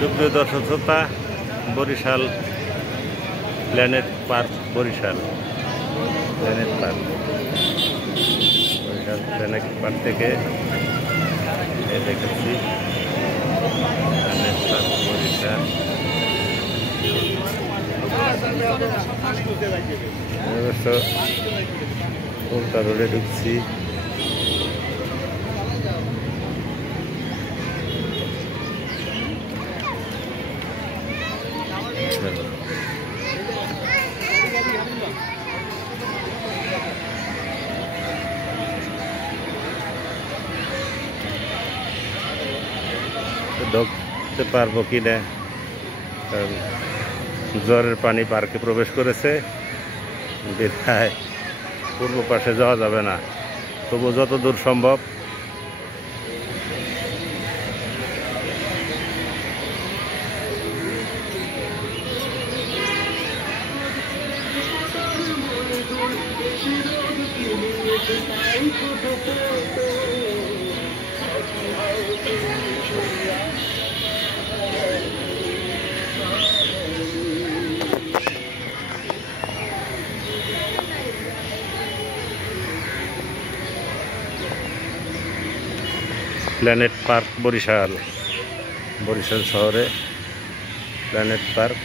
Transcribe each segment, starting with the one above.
সুপ্রিয় দর্শক শ্রোতা, Barishal planet park, Barishal planet park থেকে দেখেছি প্ল্যানেট পার্ক বরিশাল। অবশ্য উল্টা রোডে ঢুকছি। ঢুকতে পারবো কিনা, কারণ জ্বরের পানি পার্কে প্রবেশ করেছে, বিধায় পূর্ব পাশে যাওয়া যাবে না। তবু যত দূর সম্ভব প্ল্যানেট পার্ক বরিশাল, বরিশাল শহরে প্ল্যানেট পার্ক।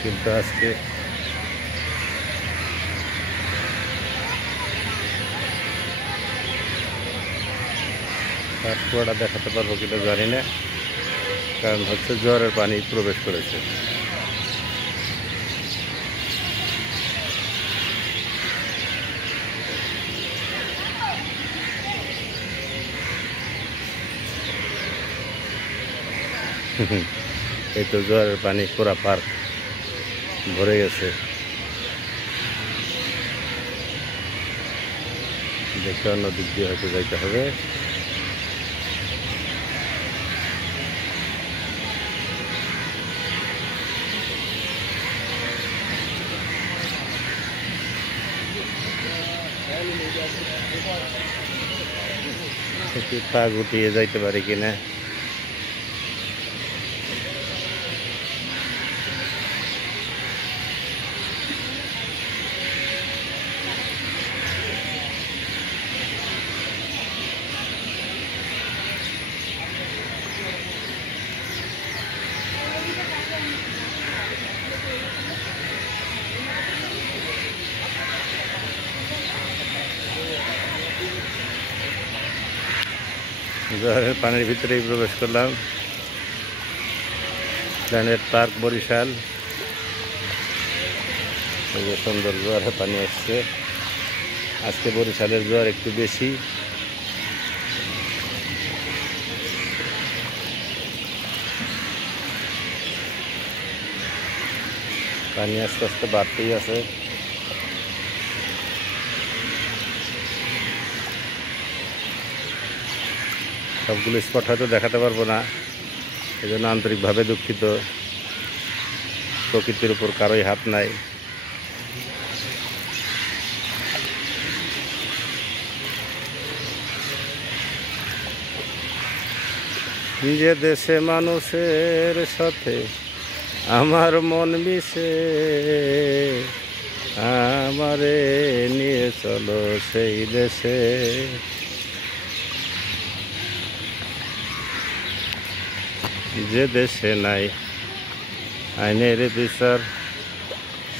কিন্তু আজকে পার্কটা দেখাতে পারবো কিনা জানি না, কারণ হচ্ছে জ্বরের পানি প্রবেশ করেছে। এই তো জ্বরের পানি পুরা পার্ক ভরে গেছে। দেখে অন্য দিক দিয়ে হয়তো যাইতে হবে। পা গুটিয়ে যাইতে পারি কিনা। জ্বরের পানির ভিতরেই প্রবেশ করলাম। Planet park Barishal. সুন্দর জ্বরের পানি আসছে। আজকে বরিশালের জ্বর একটু বেশি। পানি আস্তে আস্তে বাড়তেই আছে। সবগুলো স্পট হয়তো দেখাতে পারবো না, এই জন্য আন্তরিকভাবে দুঃখিত। প্রকৃতির উপর কারোই হাত নাই। যে দেশে মানুষের সাথে আমার মন মিশে, আমারে নিয়ে চলো সেই দেশে। যে দেশে নাই আইনের বিচার,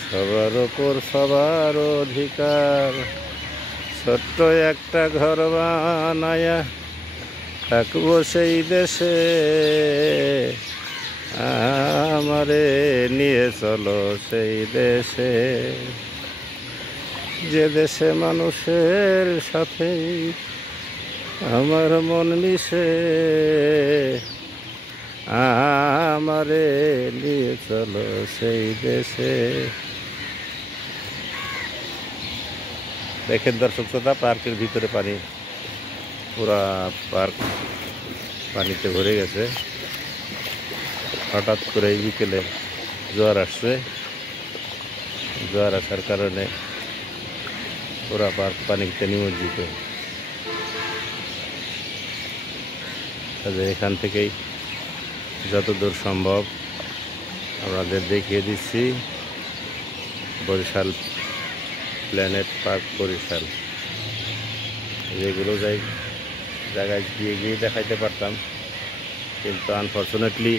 সবার ওপর সবার অধিকার, ছোট্ট একটা ঘর বানায়া থাকবো সেই দেশে, আমারে নিয়ে চলো সেই দেশে। যে দেশে মানুষের সাথে আমার মন মিশে, আমারে নিয়ে চলো সেই দেশে। দেখেন দর্শক শ্রোতা, পার্কের ভিতরে পানি, পুরা পার্ক পানিতে ভরে গেছে। হঠাৎ করে এই বিকেলে জ্বর আসছে। জ্বর আসার কারণে পুরা পার্ক পানিতে নিমজ্জিত। এখান থেকেই যতদূর সম্ভব আমাদের দেখিয়ে দিচ্ছি। বরিশাল প্ল্যানেট পার্ক বরিশাল, যেগুলো জায়গায় গিয়ে দেখাইতে পারতাম, কিন্তু আনফর্চুনেটলি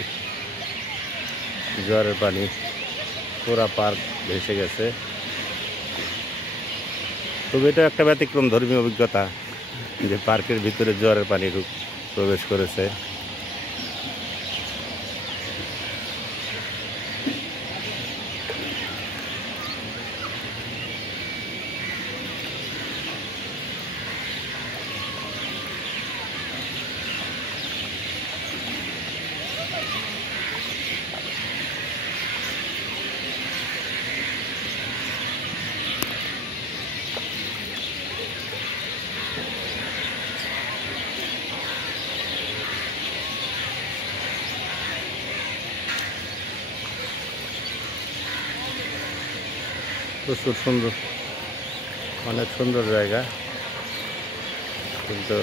জোয়ারের পানি পুরা পার্ক ভেসে গেছে। তবে এটা একটা ব্যতিক্রম ধর্মী অভিজ্ঞতা যে পার্কের ভিতরে জোয়ারের পানি প্রবেশ করেছে। প্রচুর সুন্দর, অনেক সুন্দর জায়গা, কিন্তু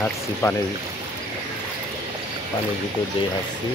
হাঁটছি পানির ভিতর দিয়ে হাঁটছি।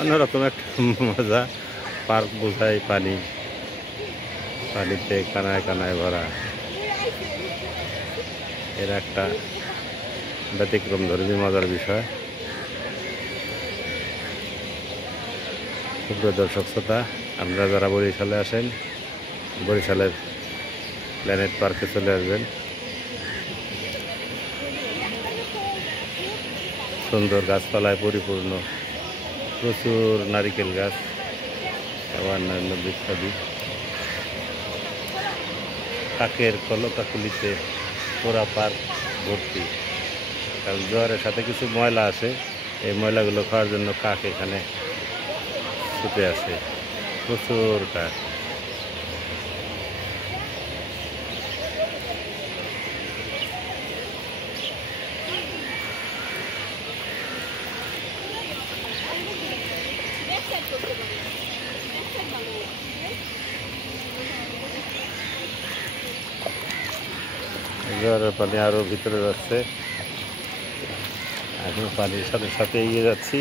অন্যরকম একটা মজা, পার্ক বোঝায় পানিতে কানায় কানায় ভরা, এর একটা ব্যতিক্রম ধর্মী মজার বিষয়। সুপ্রিয় দর্শক শ্রোতা, আপনারা যারা বরিশালে আসেন, বরিশালের প্ল্যানেট পার্কে চলে আসবেন। সুন্দর গাছপালায় পরিপূর্ণ, প্রচুর নারিকেল গাছ এবং অন্যান্য বৃক্ষাদি, কাকের কলকাকুলিতে পুরা পার্ক ভর্তি। কারণ জোয়ারের সাথে কিছু ময়লা আসে, এই ময়লাগুলো খাওয়ার জন্য কাক এখানে ছুটে আসে, প্রচুর কাক। জোয়ারের পানি আরো ভিতরে যাচ্ছে, এখন পানির সাথে সাথে এগিয়ে যাচ্ছি।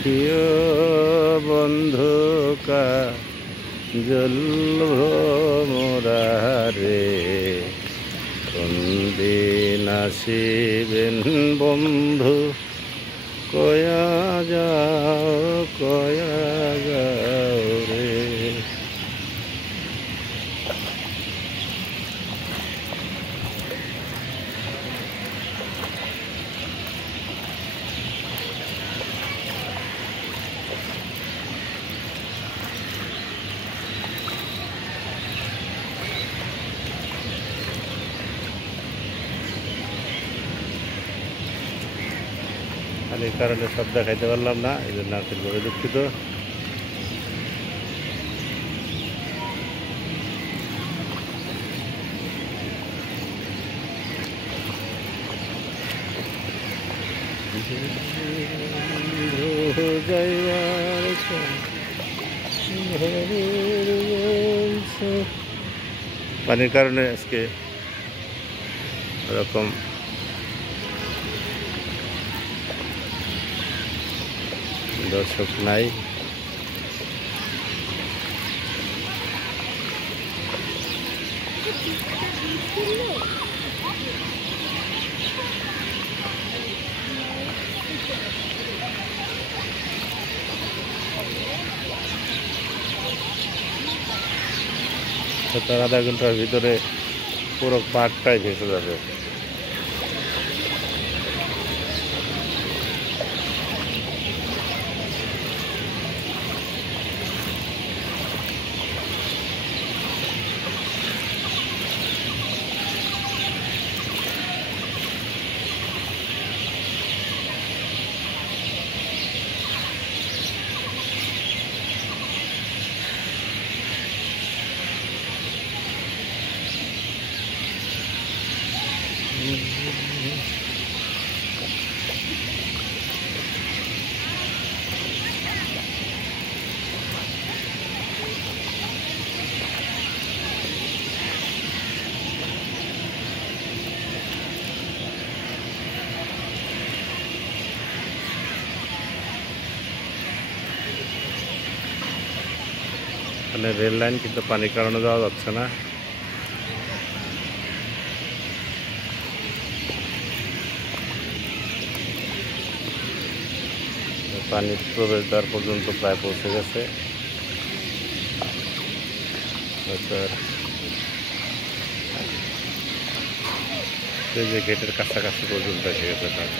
প্রিয় বন্ধু কাজল মোরারে, কোনদিন আসিবেন বন্ধু, কয়া যাও রে। পানির কারণে সব দেখাইতে পারলাম না, এই জন্য আন্তরিকভাবে দুঃখিত। পানির কারণে আজকে এরকম দর্শক নাই। তার আধা ঘন্টার ভিতরে পুরো পার্কটাই ভেসে যাবে। এখানে রেল লাইন, কিন্তু পানির কারণে যাওয়া যাচ্ছে না। পানির প্রবেশদ্বার পর্যন্ত প্রায় পৌঁছে গেছে। যে গেটের কাছাকাছি পর্যন্ত এসে গেছে পানি।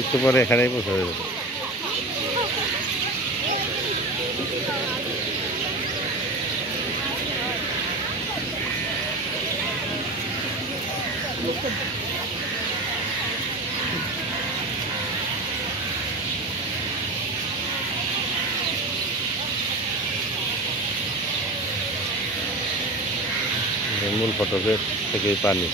একটু পরে এখানেই পৌঁছে যাবে। মূল ফটকের থেকেই পানি।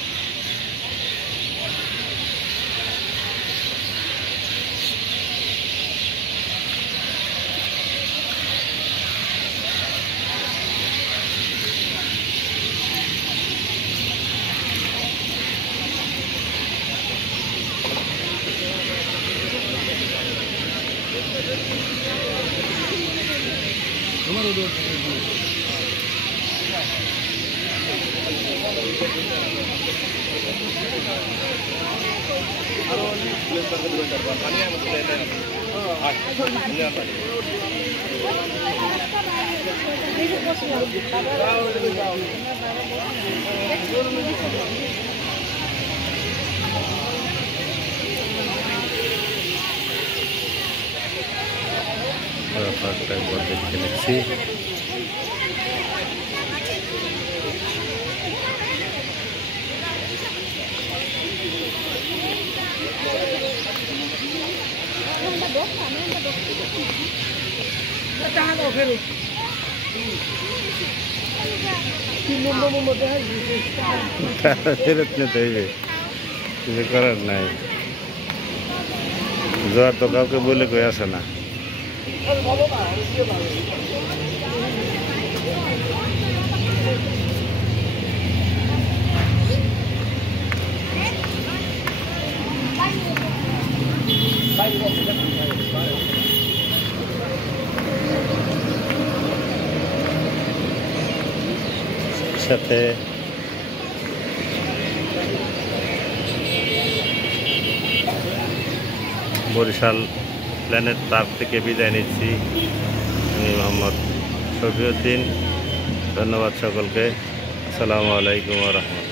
একবার দেখে নিচ্ছি। ফেরত নিতে হইবে, কিছু করার নাই। জোয়ার তো কাউকে বলে কই আসে না। সাথে বরিশাল প্ল্যানেট পার্ক থেকে বিদায় নিচ্ছি। আমি মোহাম্মদ শফিউদ্দিন। ধন্যবাদ সকলকে। আসসালামু আলাইকুম ওয়া রাহমাতুল্লাহ।